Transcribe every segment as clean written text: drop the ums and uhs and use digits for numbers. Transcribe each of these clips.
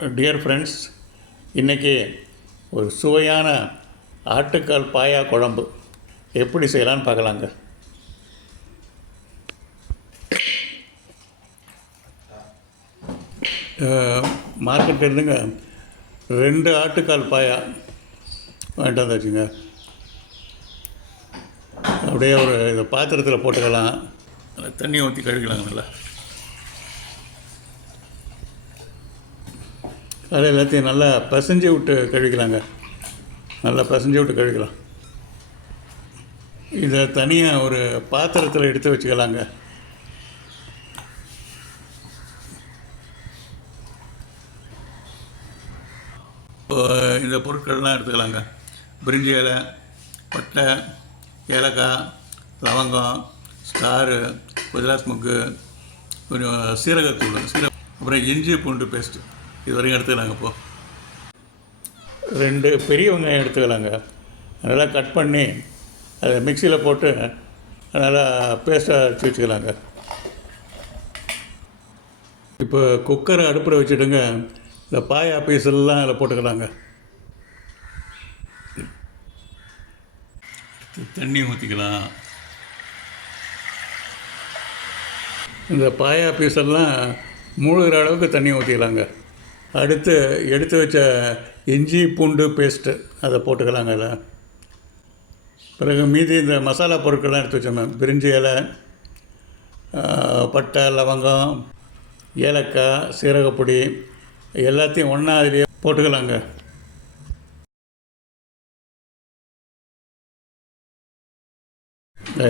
Dear friends, இன்றைக்கி ஒரு சுவையான ஆட்டுக்கால் பாயா குழம்பு எப்படி செய்யலான்னு பார்க்கலாங்க. மார்க்கெட் இருந்துங்க 2 ஆட்டுக்கால் பாயா வாங்கிட்டு வந்தாச்சுங்க. அப்படியே ஒரு இந்த பாத்திரத்தில் போட்டுக்கலாம். தண்ணி ஊற்றி கழுவிக்கலாங்க. நல்லா அது எல்லாத்தையும் நல்லா பிசைஞ்சு விட்டு கழுவிக்கலாங்க. நல்லா பிசைஞ்சு விட்டு கழுவிக்கலாம். இதை தனியாக ஒரு பாத்திரத்தில் எடுத்து வச்சுக்கலாங்க. இந்த பொருட்கள்லாம் எடுத்துக்கலாங்க. பிரிஞ்சி இலை, பட்டை, ஏலக்காய், லவங்கம், ஸ்டாரு, குஜராத் முக்கு, கொஞ்சம் சீரகத்தூள், அப்புறம் இஞ்சி பூண்டு பேஸ்ட்டு இது வரைக்கும் எடுத்துக்கலாங்க. இப்போது 2 பெரிய வெங்காயம் எடுத்துக்கலாங்க. நல்லா கட் பண்ணி அதை மிக்சியில் போட்டு நல்லா பேஸ்ட்டாக அரைச்சி வச்சுக்கலாங்க. இப்போ குக்கரை அடுப்பில் வச்சுட்டுங்க, இந்த பாயா பீஸெல்லாம் அதில் போட்டுக்கலாங்க. தண்ணி ஊற்றிக்கலாம். இந்த பாயா பீஸெல்லாம் மூழ்கிற அளவுக்கு தண்ணி ஊற்றிக்கலாங்க. அடுத்து எடுத்து வச்ச இஞ்சி பூண்டு பேஸ்ட்டு அதை போட்டுக்கலாங்க. அதில் பிறகு மீதி இந்த மசாலா பொருட்கள்லாம் எடுத்து வச்சோம். பிரிஞ்சி இலை, பட்டை, லவங்கம், ஏலக்காய், சீரகப்பொடி எல்லாத்தையும் ஒன்றா அதிலேயே போட்டுக்கலாங்க.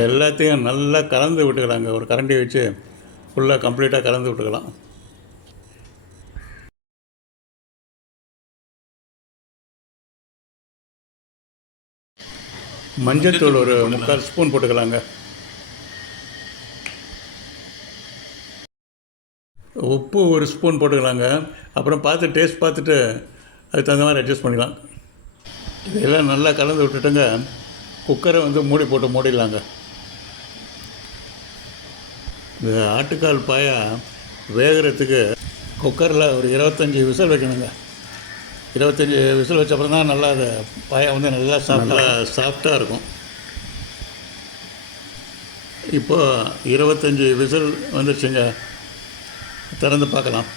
எல்லாத்தையும் நல்லா கலந்து விட்டுக்கலாங்க. ஒரு கரண்டி வச்சு ஃபுல்லாக கம்ப்ளீட்டாக கலந்து விட்டுக்கலாம். மஞ்சள்தூள் ஒரு 3/4 ஸ்பூன் போட்டுக்கலாங்க. உப்பு ஒரு ஸ்பூன் போட்டுக்கலாங்க. அப்புறம் டேஸ்ட் பார்த்துட்டு அதுக்கு தகுந்த மாதிரி அட்ஜஸ்ட் பண்ணிக்கலாம். இதெல்லாம் நல்லா கலந்து விட்டுட்டுங்க, குக்கரை மூடி போட்டு மூடிடலாங்க. இந்த ஆட்டுக்கால் பாயா வேகிறதுக்கு குக்கரில் ஒரு 25 விசில் வைக்கணுங்க. 25 விசில் வச்சப்பறம் தான் நல்லா அது பாயா நல்லா சாஃப்டாக இருக்கும். இப்போது 25 விசில் வந்துடுச்சுங்க. திறந்து பார்க்கலாம்.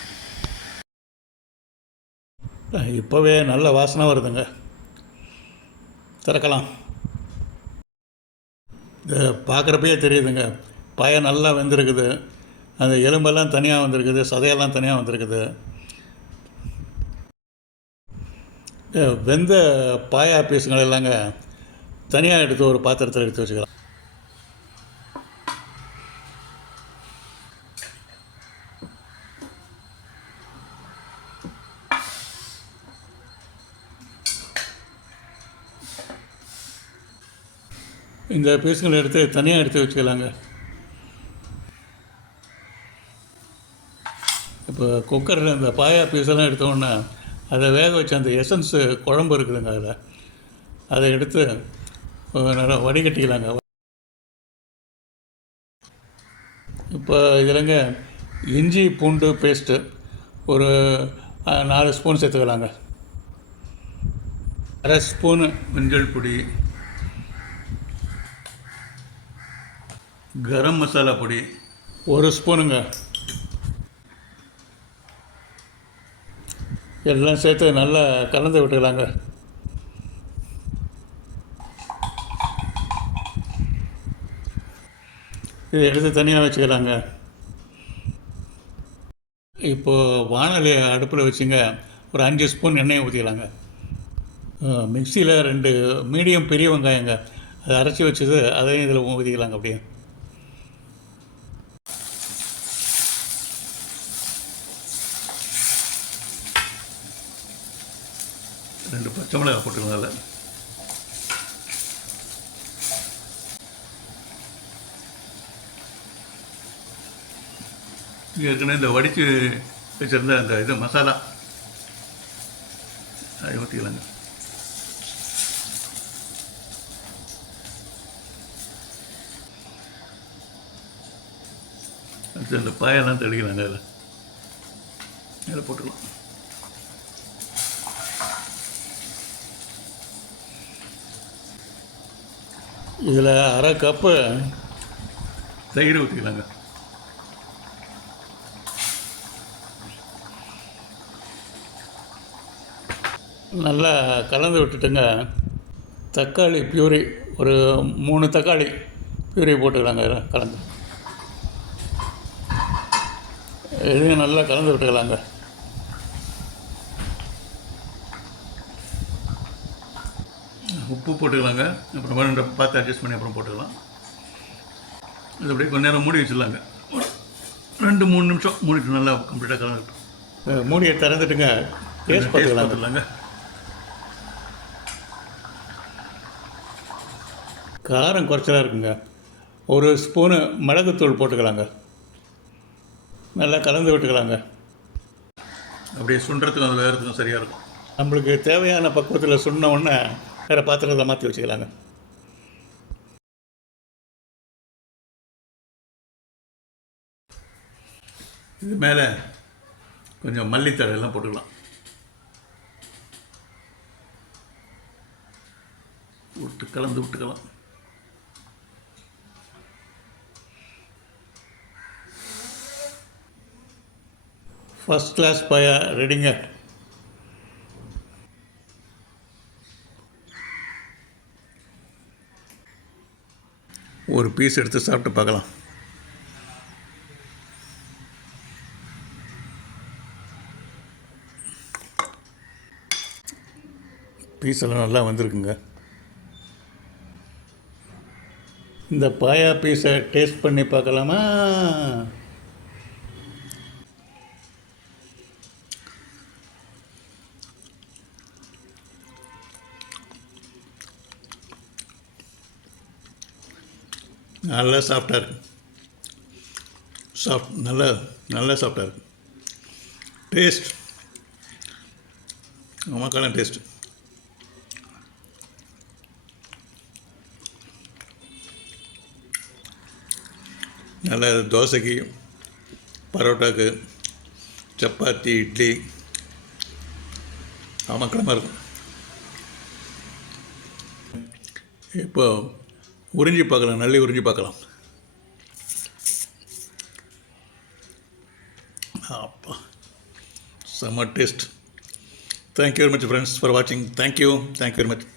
இப்போவே நல்ல வாசனை வருதுங்க. திறக்கலாம். இதை பார்க்குறப்பயே தெரியுதுங்க, பாயா நல்லா வெந்திருக்குது. அந்த எலும்பெல்லாம் தனியாக வந்திருக்குது, சதையெல்லாம் தனியாக வந்திருக்குது. வெந்த பாயா பீஸுங்கள் எல்லாங்க தனியாக எடுத்து ஒரு பாத்திரத்தில் எடுத்து வச்சுக்கலாம். இந்த பீஸுங்களை எடுத்து தனியாக எடுத்து வச்சுக்கலாங்க. இப்போ குக்கரில் இந்த பாயா பீஸெல்லாம் எடுத்தோன்னா அதை வேக வச்ச அந்த எசன்ஸு குழம்பு இருக்குதுங்க, அதை எடுத்து நல்லா வடிகட்டிக்கலாங்க. இப்போ இதிலங்க இஞ்சி பூண்டு பேஸ்ட்டு ஒரு 4 ஸ்பூன் சேர்த்துக்கலாங்க. 1/2 ஸ்பூனு மஞ்சள் பொடி, கரம் மசாலா பொடி 1 ஸ்பூனுங்க. எல்லாம் சேர்த்து நல்லா கலந்து விட்டுக்கலாங்க. இதை எடுத்து தனியாக வச்சுக்கலாங்க. இப்போது வாணலி அடுப்பில் வச்சுங்க, ஒரு 5 ஸ்பூன் எண்ணெயை ஊற்றிக்கலாங்க. மிக்சியில் 2 மீடியம் பெரிய வெங்காயங்க, அதை அரைச்சி வச்சது அதையும் இதில் ஊற்றிக்கலாங்க. அப்படியே 2 பச்சை மிளகாய் போட்டுக்கலாம். அதில் ஏற்கனவே இந்த வடித்து வச்சுருந்த அந்த மசாலா அதை ஊற்றிக்கலாங்க. அடுத்து அந்த பாயெல்லாம் தெளிக்கலாங்க. அதில் போட்டுக்கலாம். இதில் அரை கப்பு தயிர் ஊற்றிக்கலாங்க. நல்லா கலந்து விட்டுட்டுங்க, தக்காளி பியூரி ஒரு 3 தக்காளி பியூரி போட்டுக்கலாங்க. கலந்து இதையும் நல்லா கலந்து விட்டுக்கலாங்க. உப்பு போட்டுக்கலாங்க. அப்புறமா பார்த்து அட்ஜஸ்ட் பண்ணி அப்புறம் போட்டுக்கலாம். இது அப்படியே கொஞ்ச நேரம் மூடி வச்சிடலாங்க. 2-3 நிமிஷம் மூடிட்டு நல்லா கம்ப்ளீட்டாக கலந்துட்டு மூடியை திறந்துட்டுங்க டேஸ்ட் பார்த்துக்கலாங்க. காரம் குறைச்சலாக இருக்குங்க. ஒரு ஸ்பூனு மிளகுத்தூள் போட்டுக்கலாங்க. நல்லா கலந்து விட்டுக்கலாங்க. அப்படியே சுண்டுறதுக்கும் அது வேகிறதுக்கும் சரியாக இருக்கும். நம்மளுக்கு தேவையான பக்குவத்தில் சுண்ண உடனே வேறு பாத்திரத்தை மாற்றி வச்சுக்கலாங்க. இது மேலே கொஞ்சம் மல்லித்தழை எல்லாம் போட்டுக்கலாம். கலந்து விட்டுக்கலாம். ஃபஸ்ட் கிளாஸ் பாயா ரெடிங்க. ஒரு பீஸ் எடுத்து சாப்பிட்டு பார்க்கலாம். பீஸ் எல்லாம் நல்லா வந்திருக்குங்க. இந்த பாயா பீஸை டேஸ்ட் பண்ணி பார்க்கலாமா? நல்லா சாஃப்டாக இருக்கு. நல்லா சாஃப்டாக இருக்கு. டேஸ்ட் மக்களான டேஸ்ட்டு. நல்லா தோசைக்கு, பரோட்டாக்கு, சப்பாத்தி, இட்லி அமக்கலமாக இருக்கும். இப்போ உறிஞ்சி பார்க்கலாம். நல்லி உறிஞ்சி பார்க்கலாம். அப்பா செம்ம taste. Thank you very much friends for வாட்சிங். Thank you very much.